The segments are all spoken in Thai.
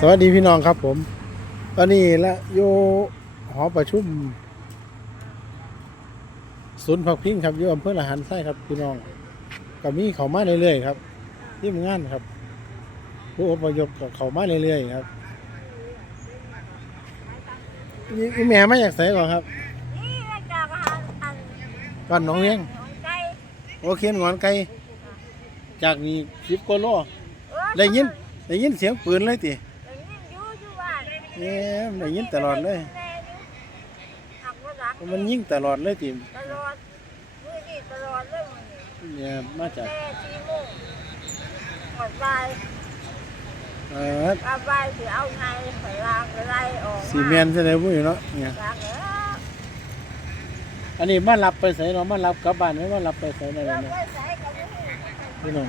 สวัสดีพี่น้องครับผม ตอนนี้ละโยหอประชุม ศูนย์พักพิงครับอยู่อำเภอละหันไส้ครับพี่น้องก็มีเขามาเรื่อยๆครับที่งานครับ ผู้อพยพกับเขามาเรื่อยๆครับนี่อีแม่มาจากไสก่อนครับนี่มาจากอาหารอันบ้านหนองเลี้ยงของไก่โอเคหงอนไกลจากนี้สิบกิโลเออได้ยินได้ยินเสียงปืนเลยติได้ยินอยู่อยู่ บ้านเอ๊ะได้ยินตลอดเลยแม่อยู่หักบ่รักมันยิงตลอดเลยติตลอดมื้อนี้ตลอดเลยมื้อนี้เนี่ยมาจากแม่สี่โมงหมดบ่ายเออบ่ายบ่ายสิเอาไงไปล้างไปไล่ออกสีเมนใช่ไหมพูดอยู่เนาะเนี่ยล้างเอออันนี้มารับไปใส่เนาะมารับกลับบ้านไหมมารับไปใส่ในแล้วนี้ไปใส่กับบ่ฮู้พี่น้อง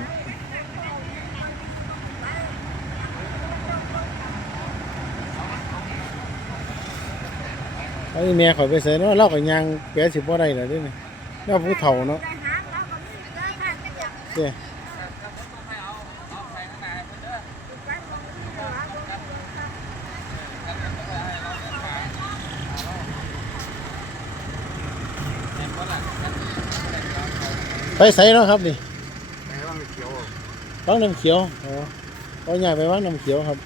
ไอ้แม่ข่อยไปใส่เนาะเล่ากับยางแปะสิบ่ได้เหรอด้วยนี่เล่าผู้เฒ่าเนาะไปหาแล้วก็มีเด้อค่ะเป็นหยังเจ้ไปใส่เนาะครับนี่ไหนว่างเขียววังน้ำเขียวอ๋อเอาใหญ่ไปวังน้ำเขียวครับ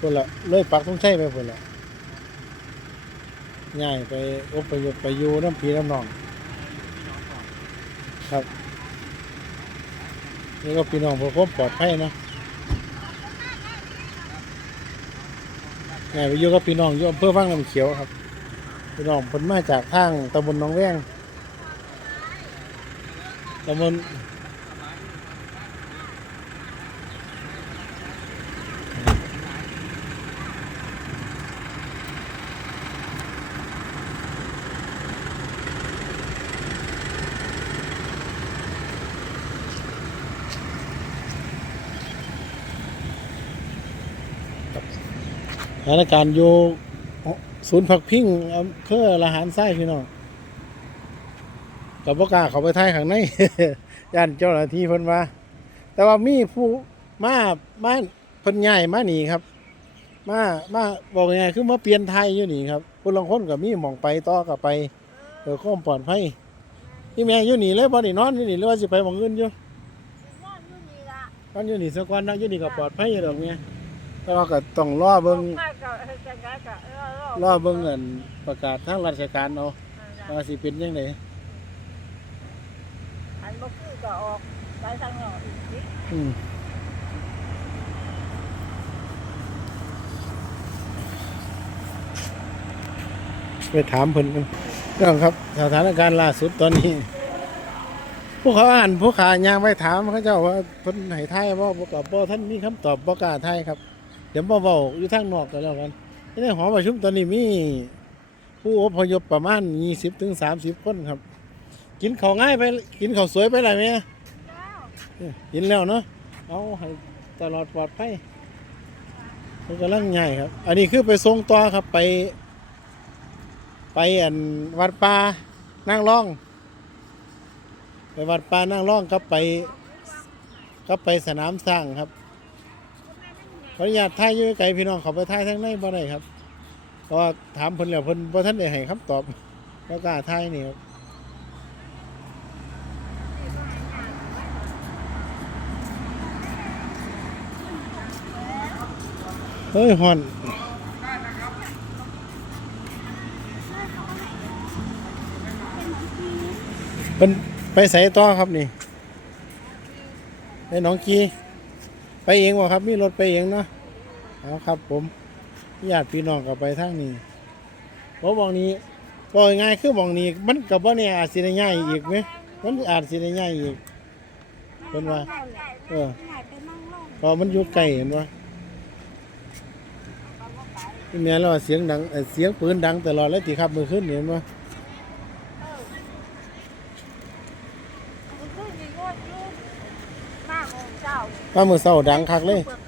คนละเลยปักต้องใช่ไปคนละ ง่ายไปอพยพไปอยู่น้ำพีน้ำนอง ครับ นี่ก็พี่น้องเพื่อความปลอดภัยนะง่ายไปอยู่กับพี่น้องอยู่อำเภอวังน้ำเขียวครับ พี่น้องเพิ่นมาจากทางตำบลหนองแวงตำบล ถานการณ์อยู่ศูนย์พักพิ้งอำเภอละหารไส้พี่น้องกับประกาเขาไปท้ายข้างในย่านเจ้าหน้าที่เพิ่นว่า แต่ว่ามีผู้มามาเพิ่นย้ายมาหนีครับ มามาบอกยังไงคือมาเปลี่ยนไทยอยู่นี่ครับคนลางคนกับมีมองไปต่อกับไปเออความปลอดภัยนี่แม่อยู่นี่เลยบ่ได้นอนอยู่นี่หรือว่าสิไปมองอื่นอยู่นอนอยู่นี่ละนอนอยู่นี่สักวันนะอยู่นี่ก็ปลอดภัยอยู่ดอกเมีย แต่ว่าก็ต้องรอเบิ่งไปก็เฮ็ดจังไดก็รอรอเบิ่งเงินประกาศทางราชการเอานั่นล่ะว่าสิเป็นยังไงอันบ่คือก็ออกไปทางนอกอีกนิดอืมไปถามเพิ่นกันเรื่องครับ สถานการณ์ล่าสุดตอนนี้ พวกเขาอ่านพวกขายางไปถามเขาเจ้าว่าเพิ่นให้ทายบ่บ่กับบ่ท่านมีคำตอบบ่กล้าทายครับ เดี๋ยวบ่เว้าอยู่ทางนอกก็แล้วกันในหอประชุมตอนนี้มีผู้อพยพประมาณ20ถึง30คนครับ กินข้าวง่ายไป กินข้าวสวยไปเลยไหมแล้วกินแล้วเนาะเอาให้ตลอดปลอดภัยมันกำลังใหญ่ครับ อันนี้คือไปส่งต่อครับไป ไปอันวัดป่านั่งร่อง ไปวัดป่านั่งร่องกับไปกับไปสนามสร้างครับ ออนุญาตถ่ายอยู่ไกลพี่น้องเขาไปถ่ายทางในบ่ได้ครับเพราะว่าถามเพิ่นแล้วเพิ่นบ่ทันได้ให้คำตอบแล้วก็ถ่ายนี่ครับเฮ้ยฮอนเป็นไปใส่ต่อครับนี่ไปหนองกีไปเองวะครับ มีรถไปเองเนาะ เอาครับผมญาติพี่น้องกับไปทางนี้เพราะบองนี้ก็ง่ายคือมองนี้มันกับว่าเนี่ยอาจสิได้ง่ายอีกไหมมันอาจสิได้ง่ายอีกเป็นว่า เออเพอมันอยู่ไกลเห็นว่าพี่แม่เราว่าเสียงดังเสียงปืนดังตลอดเลยติครับมือขึ้นเห็นไหมมือมีงวดอยู่มาของเจ้ามือเศร้าดังคักเลยค่ะ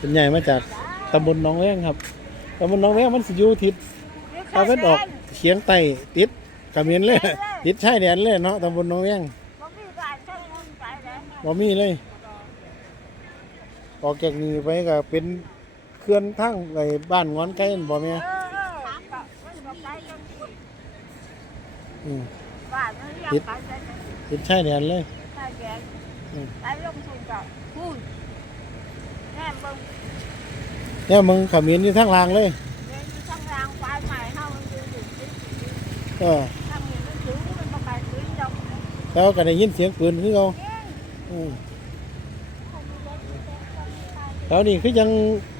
เป็นใหญ่มาจากตำบลหนองแวงครับตำบลหนองแวงมันสิอยู่ทิศตะวันออกเฉียงใต้ติดกระเมียนเลยติดชายแดนเลยเนาะตำบลหนองแวงบ่มีบ้านบ่มีเลย ออกจากนี้ไปก็เป็นเคลื่อนทั้งไอ้บ้านงอนไก่นั่นบ่แม่เออเออก็มันก็ไปกันอืมบ้านมันยังไปกันเป็นชายแดนเลยใช่แกอืมไปลงทุนกับพูดแม่เบิ่งเนี่ยมึงเขมิ้นอยู่ทั้งรางเลย เรียนอยู่ข้างล่างไฟใหม่เฮามันอยู่อยู่ที่เออทางนี้มันสูงมันบ่ไปถึงดอกแล้วก็ได้ยินเสียงปืนคือเขาเอ๊ะอืมแล้วนี่คือยัง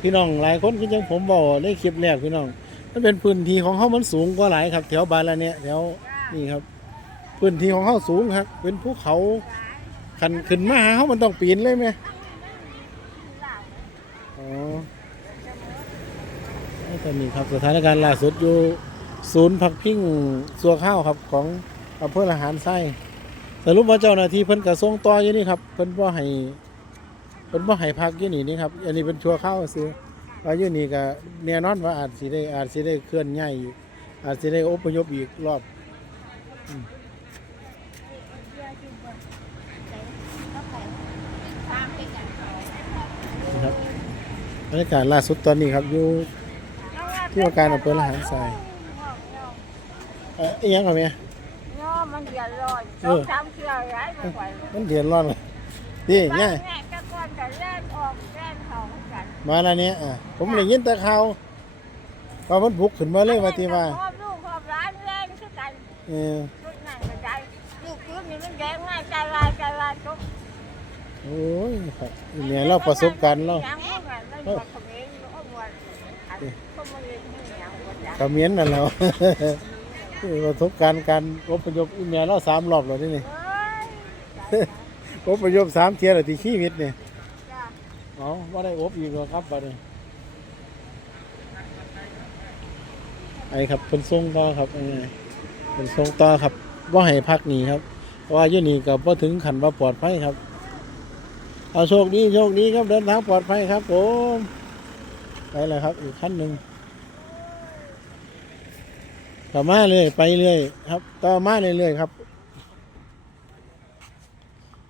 พี่น้องหลายคนคือยังผมบอกในคลิปแรกพี่น้อง มันเป็นพื้นที่ของเขามันสูงกว่าหลายครับแถวบาลาเนี่ยแถวนี่ครับ พื้นที่ของเขาสูงครับ เป็นภูเขาขันขึ้นมาหาเขามันต้องปีนเลยไหมอ๋อ ตอนนี้ครับสถานการณ์ล่าสุดอยู่ศูนย์พักพิงสัวข้าวครับของอำเภอละหารไส้สรุปว่าเจ้าหน้าที่เพิ่นกระทรวงต่ออยู่นี่ครับเพิ่นบ่ให้เพิ่นบ่ให้พักอยู่นี่นี่ครับอันนี้เป็นชัวข้าวซื้อว่าอยู่นี่ก็แน่นอนว่าอาจสิได้อาจสิได้เคลื่อนย้ายอีกอาจสิได้อพยพอีกรอบครับบรรยากาศล่าสุดตอนนี้ครับอยู่ ที่ว่าการอำเภอละหารทรายเอ่ออีหยังกับเมียย่อมันเดือดร้อนเอสองอสามเที่ยวย้ายไปไหวมันเดือดร้อนเลยนี่บ้าเนี่ยนแม่ก็ก่อนแต่แล่นออกแล่นเขากันมาแล้วเนี่ยอะผมได้ยินแต่ข่าวว่ามันบุกขึ้นมาเลยว่าที่ว่าครอบลูกครอบร้านแล่นคือกันเออลูกนั่นก็ใจลูกคืนนี่มันแดงง่ายใจลายใจลายทุกโอ้ยครับอีเนี่ยเราประสบการณ์เรายังพวกนั้นไม่บอกคอมเมนต์เอาหมดอันเขามาเรียนที่เนี่ย หมดจ้ะคอมเมนต์นั่นแหล้วประสบการณ์การอพยพอีเมียเราสามรอบแล้วนี่นี่เอ้ยอพยพสามเที่ยแล้วที่ชีวิตเนี่ยจ้ะอ๋อว่าได้อบอีกแล้วครับบัดนี้ไอ้ครับเป็นทรงต่อครับไอ้เป็นทรงต่อครับว่าให้พักหนีครับเพราะว่าอยู่นี่ก็บ่ถึงขันว่าปลอดภัยครับ เอาโชคดีโชคดีครับเดินทางปลอดภัยครับผมไปเลยครับอีกขั้นหนึ่ง ต่อมาเลยไปเรื่อยครับ ต่อมาเรื่อยๆครับ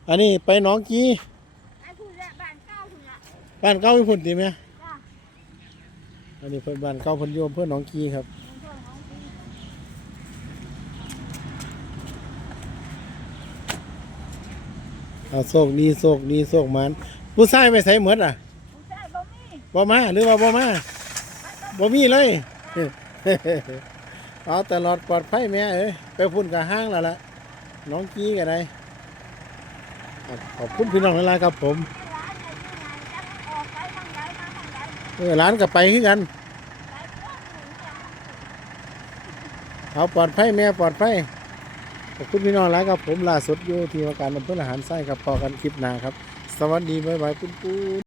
อันนี้ไปหนองกีไอ้ผู้แรกบ้านเก้าคุณละบ้านเก่าพี่พุ่นดีไหมจ้ะอันนี้เพื่อนบ้านเก่าเพิ่นโยมเพื่อนหนองกีครับเพื่อนของพี่เอาโชคดีโชคดีโชคมัน ผู้ชายไปใส่เหมือนอะผู้ชายบ่มีบ่มาหรือว่าบ่มาบ่มีเลย เอาตลอดปลอดภัยแม่เอ้ยไปพุ่นกับห้างแล้วล่ะ น้องกี้กันไดขอบคุณพี่น้องหลายๆครับผมร้านเนี่ยที่ไหนจะออกไปทางไหนมาทางไหนเออร้านก็ไปคือกันไปเพื่อนหนึ่งจ้ะเอาปลอดภัยแม่ปลอดภัยขอบคุณพี่น้องหลายครับผมล่าสุดอยู่ที่ว่าการอำเภอละหารไส้ครับพอกันคลิปหน้าครับ สวัสดีบ๊ายบายปุ้นปุ้น